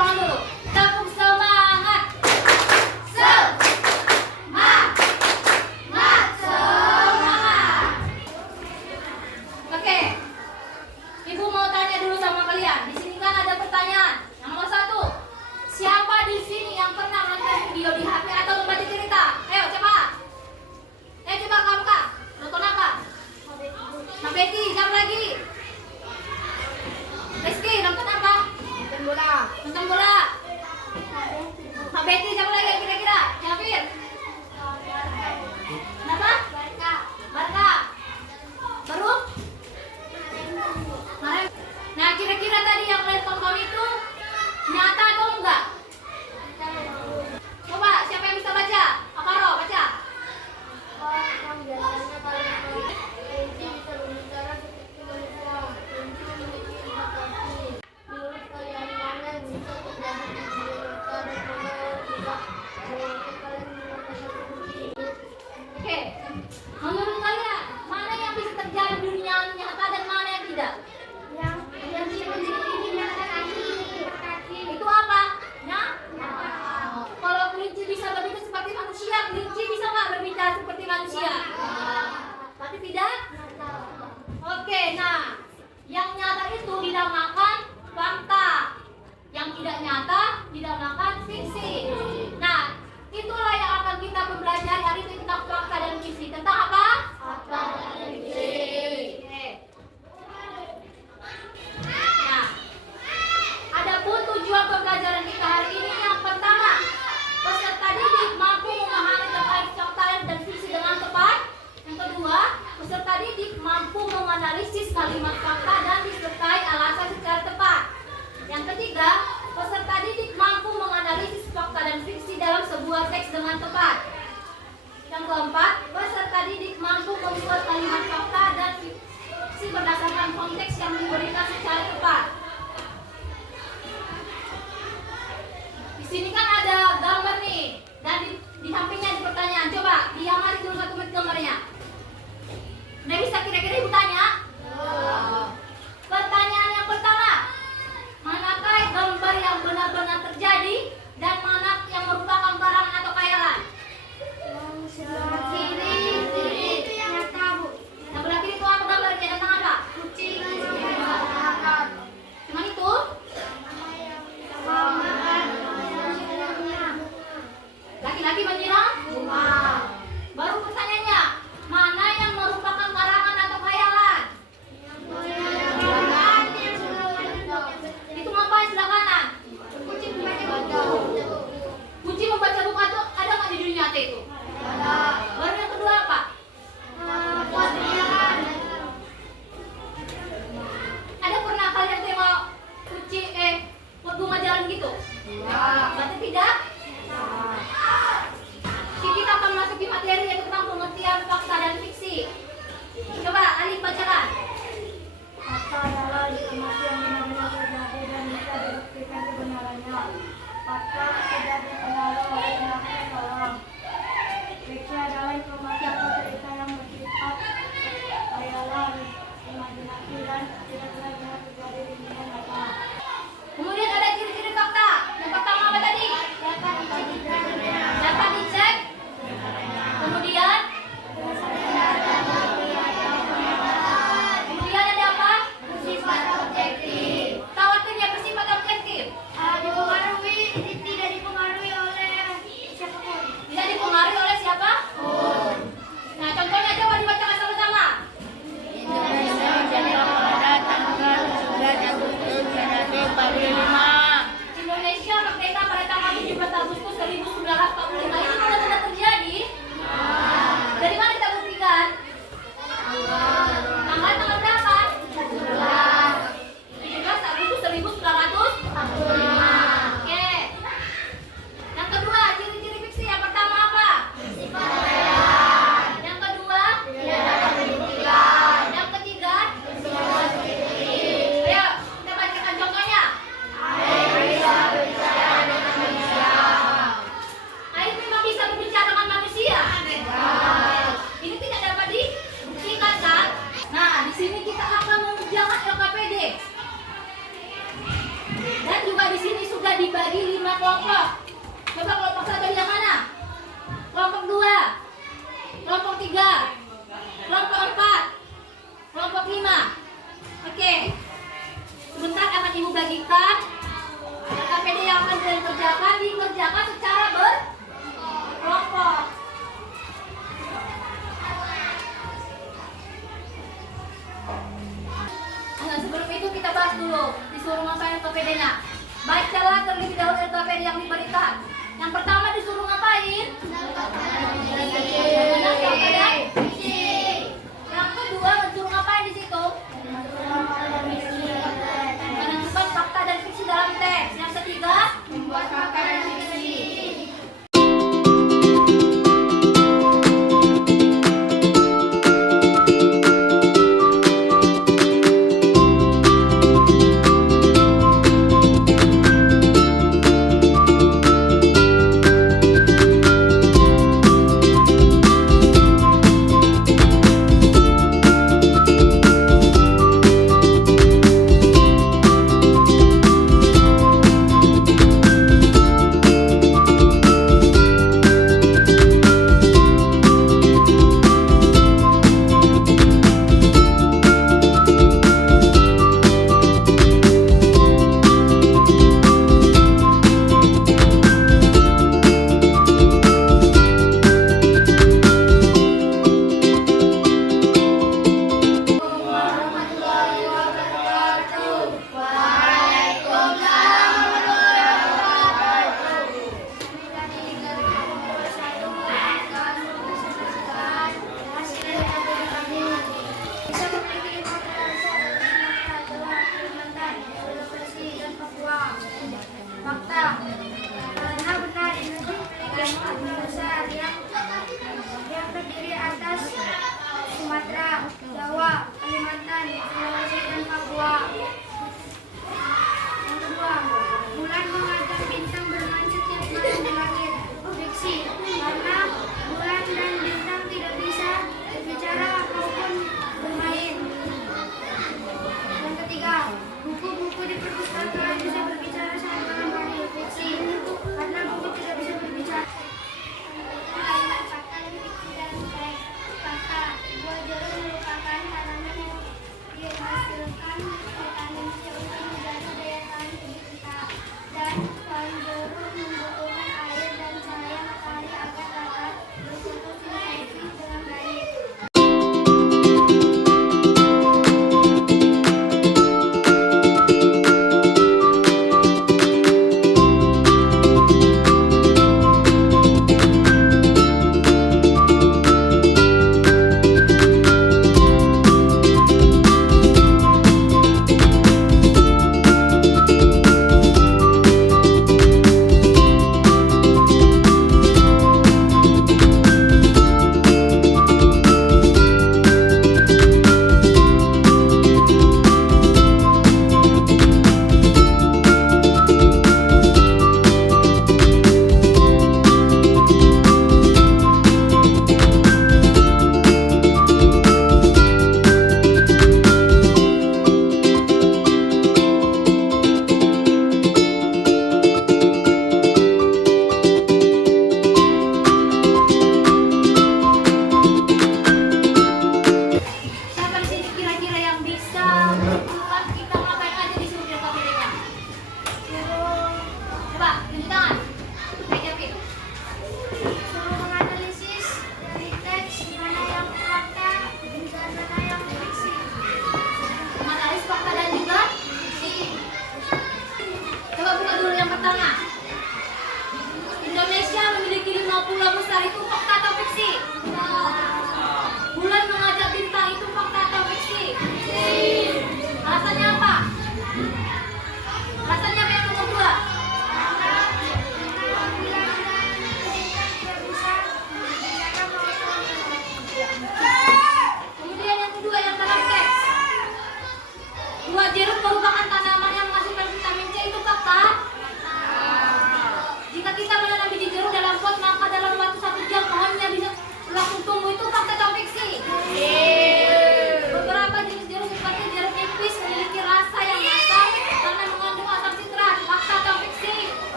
semangat dulu. Tepuk semangat. Semangat. Semangat. Oke. Ibu mau tanya dulu sama kalian. Di sini kan ada pertanyaan. Yang nomor 1. Siapa di sini yang pernah nonton video di HP atau membaca cerita? Ayo coba. Coba kamu Kak. Nonton apa? Nah Betty, siapa lagi? Rizky, nonton apa? Nonton bola. Nonton bola. Nah Betty, siapa lagi kira-kira? Nyafir? Kenapa? Barca. Baru? Nah kira-kira tadi yang kalian tonton itu nyata atau enggak? Coba, siapa yang bisa baca? Akaro, baca. Yang biasanya paling kelinci bisa berbicara seperti manusia. Kelinci memiliki 4 kaki. Menurut kalian mana yang bisa terjadi di dunia nyata dan mana yang tidak? Mungkin kalian mengatakan kelinci. Oke, menurut kalian mana yang bisa terjadi di dunia nyata dan mana yang tidak? Yang memiliki 4 kaki. Itu apa? Kalau kelinci bisa berbicara seperti manusia, kelinci bisa nggak berbicara seperti manusia? Tapi tidak? Oke, nah yang nyata itu dinamakan fakta, yang tidak nyata dinamakan fiksi. Nah, itulah yang akan kita pelajari hari ini tentang fakta dan fiksi. Tentang apa? Fakta dan fiksi. Oke. Nah, adapun tujuan pembelajaran kita hari ini yang pertama, peserta didik mampu memahami terkait fakta dan fiksi dengan tepat. Yang kedua, peserta didik mampu menganalisis kalimat fakta dan disertai alasan secara tepat. Yang ketiga, peserta didik mampu menganalisis fakta dan fiksi dalam sebuah teks dengan tepat. Yang keempat, peserta didik mampu membuat kalimat fakta dan fiksi berdasarkan konteks yang diberikan secara tepat. Di sini kan ada gambar nih, dan di sampingnya ada pertanyaan. Coba diamati dulu 1 menit gambarnya. Nah, bisa kira-kira ibu tanya? Pertanyaan yang pertama, manakah gambar yang benar-benar terjadi dan mana yang merupakan karangan atau khayalan? Sebelah kiri itu yang nyata, Bu. Yang belah kiri itu apa gambarnya? Tentang apa? Kucing. Cuman itu? Laki-laki menyiram? Baru pertanyaannya, mana yang merupakan karangan atau khayalan? Itu ngapain sebelah kanan? Kucing membaca buku. Kucing membaca buku atau ada nggak di dunia nyata itu? Baru yang kedua apa? Ada pernah kalian tengok kucing bunga jalan gitu? Berarti tidak? Kita akan masuki materi yaitu tentang pengertian fakta dan fiksi. Coba Alif bacakan. Fakta adalah informasi yang benar-benar terjadi dan bisa dibuktikan kebenarannya. Fakta tidak dipengaruhi oleh tindakan orang. Fiksi adalah informasi atau cerita yang bersifat khayalan, imajinasi dan tidak benar-benar terjadi di dunia nyata. Kemudian ada ciri-ciri fakta. Yang pertama apa tadi? Dapat dicek. Kemudian ada apa? Bersifat objektif. Tahu artinya bersifat objektif? Tidak dipengaruhi oleh siapapun. Tidak dipengaruhi oleh siapa? kelompok 2, kelompok 3, kelompok 4, kelompok 5. Oke. Sebentar akan Ibu bagikan KPD yang akan kalian kerjakan, dikerjakan secara berkelompok. Nah, sebelum itu kita bahas dulu, disuruh ngapain LKPD-nya. Bacalah terlebih dahulu LKPD yang diberikan. Yang pertama disuruh ngapain? Yang kedua disuruh ngapain di situ? Menentukan fakta dan fiksi dalam teks. Yang ketiga, membuat fakta dan fiksi. Fakta, karena benar Indonesia memiliki kota besar yang terdiri atas Sumatera, Jawa, Kalimantan, Sulawesi, dan Papua. Yang kedua, bulan mengajar bintang bermain setiap malam di langit. Fiksi, karena bulan dan bintang tidak bisa berbicara ataupun bermain. Yang ketiga, buku-buku di perpustakaan bisa berbicara saat malam hari. Fiksi, karena buku tidak bisa berbicara. Fakta dan fiksi dalam teks. Fakta, buah jeruk merupakan tanaman yang dihasilkan petani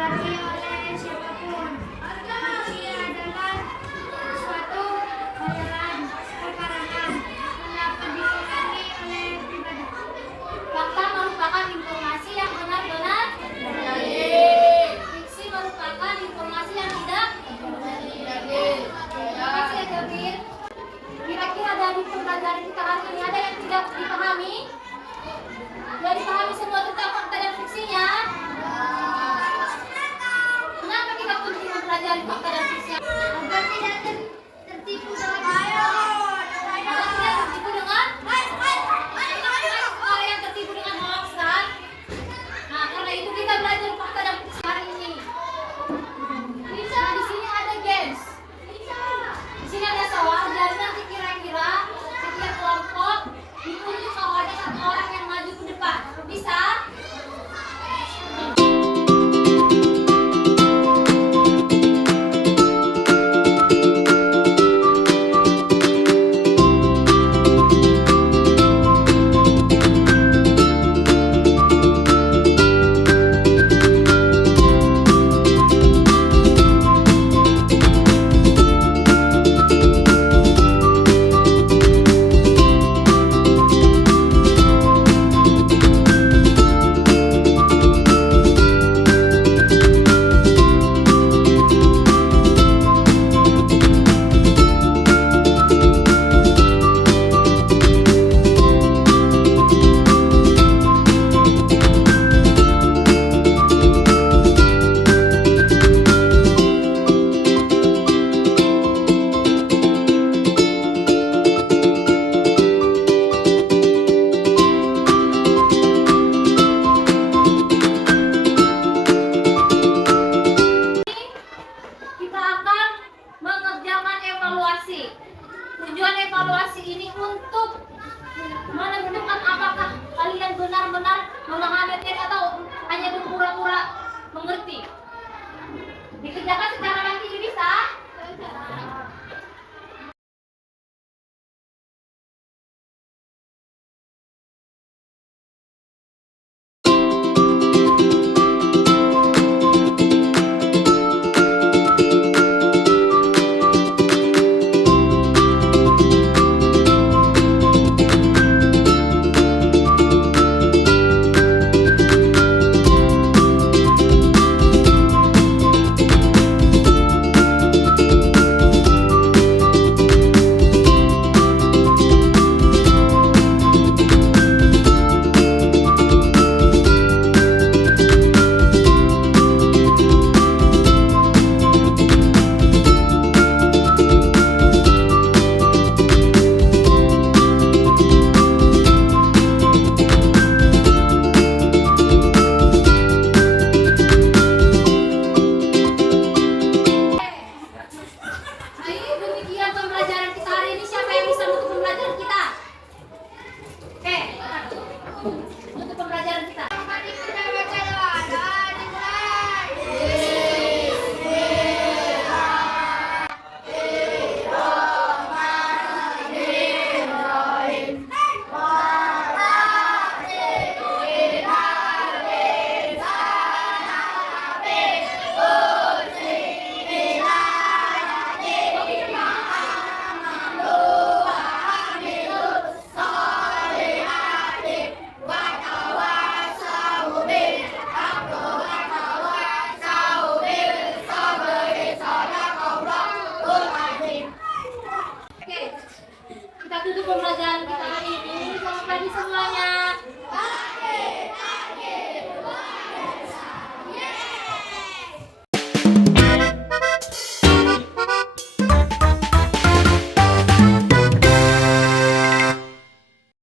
mengerti